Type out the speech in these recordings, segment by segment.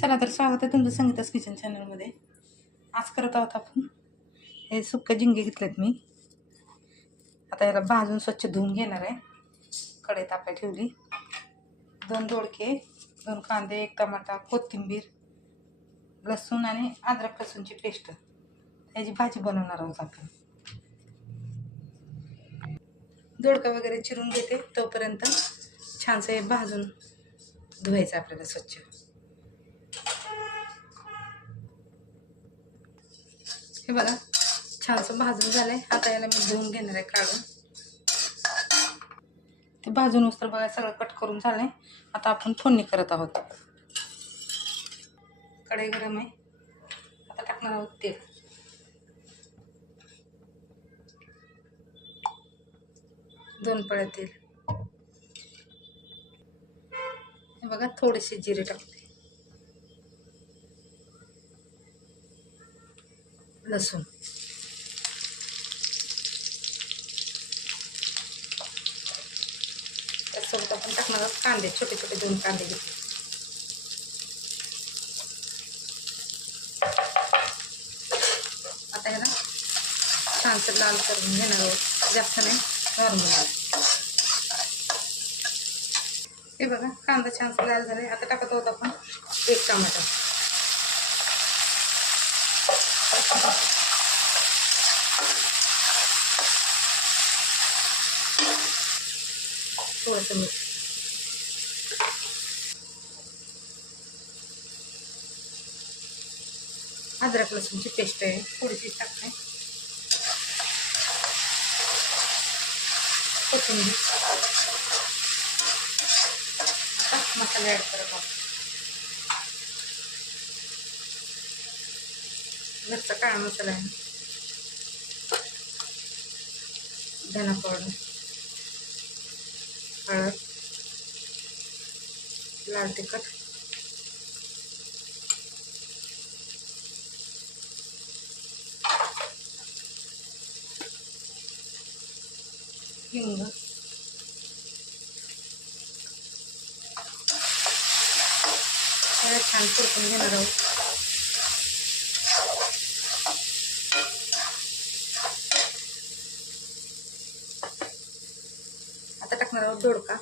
चला तर स्वागत आहे तुमचं संगीतास किचन चॅनलमध्ये. आज करत आहोत आपण हे सुक्क झिंगे घेतलेत मी. आता याला भाजून स्वच्छ धुवून घेणार आहे. कढई आपल्या ठेवली. दोन दोडके दोन कांदे एक टमाटा कोथिंबीर लसूण आणि अद्रक लसूणची पेस्ट. याची भाजी बनवणार आहोत आपण. दोडका वगैरे चिरून घेते तोपर्यंत छानसं हे भाजून धुवायचं आपल्याला स्वच्छ. हे बघा छानसं भाजून झालंय. आता याला मी धुवून घेणार आहे काढून. ते भाजून उस्तर बघा सगळं कट करून झालंय. आता आपण फोडणी करत आहोत. कढई गरम आहे. आता टाकणार आहोत तेल. दोन पळ्या तेल. हे बघा थोडेसे जिरे टाकते. लसूण. त्यासोबत आपण टाकणार आहोत. कांदे छोटे छोटे दोन कांदे घेतले. आता ह्याला छानसं लाल करून घेणार आहोत. जास्त नाही नॉर्मल हे बघा कांदा छान लाल झाला आता टाकत आहोत आपण एक टमाटा थोडंसं मीठ. अद्रक लसूणची पेस्ट आहे थोडीशी टाकते. कोथिंबीर. आता मसाले ॲड करत आहोत. घरचा काळा मसाला आहे. धना पावडर हळद लाल तिखट. हिंग. छान परतून घेणार आहोत आता टाकणार आहोत दोडका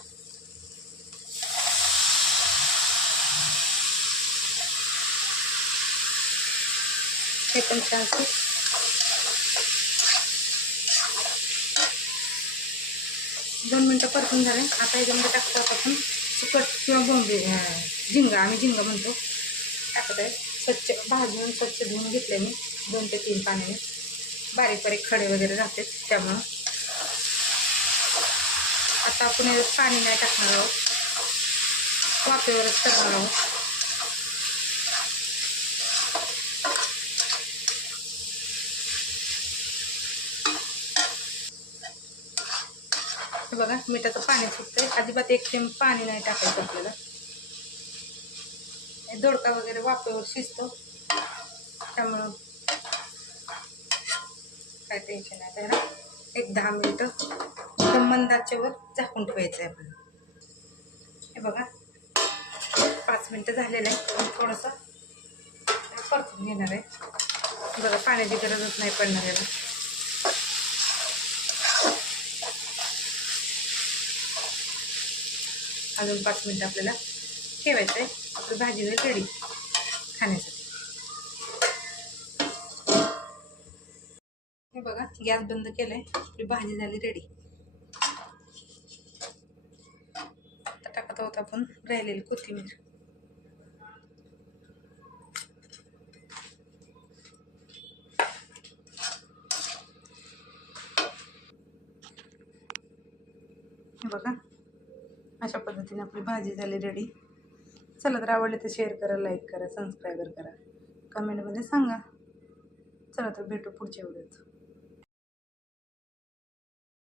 हे पण छान दोन मिनटं परतून झाले. आता याच्यामध्ये टाकतो आपण. सुकट किंवा बोंबे झिंगा आम्ही झिंगा म्हणतो. टाकत आहे. स्वच्छ भाजून स्वच्छ धुवून घेतले मी. दोन ते तीन पाण्याने. बारीक बारीक खडे वगैरे राहते त्यामुळं. आता आपण याच्यात पाणी नाही टाकणार आहोत. वाफेवरच करणार आहोत. बघा मिठाचं पाणी सुटतंय. अजिबात एक टेम पाणी नाही टाकायचं आपल्याला. दोडका वगैरे वाफेवर शिजतो. त्यामुळं काय टेन्शन नाही. त्याला एक दहा मिनटं. एकदम मंदाच्यावर झाकून ठेवायचं आहे आपण. हे बघा. पाच मिनटं झालेलं आहे. थोडंसं परतून घेणार आहे. बघा पाण्याची गरजच नाही पडणार याला अजून पाच मिनटं आपल्याला ठेवायचं आहे. आपली भाजी होईल रेडी खाण्यासाठी. हे बघा गॅस बंद केलाय. आपली भाजी झाली रेडी आपण राहिलेली कोथिंबीर. बघा अशा पद्धतीने आपली भाजी झाली रेडी चला तर आवडले तर शेअर करा लाईक करा सबस्क्राईबर करा. कमेंटमध्ये सांगा. चला तर भेटू पुढच्या व्हिडिओत.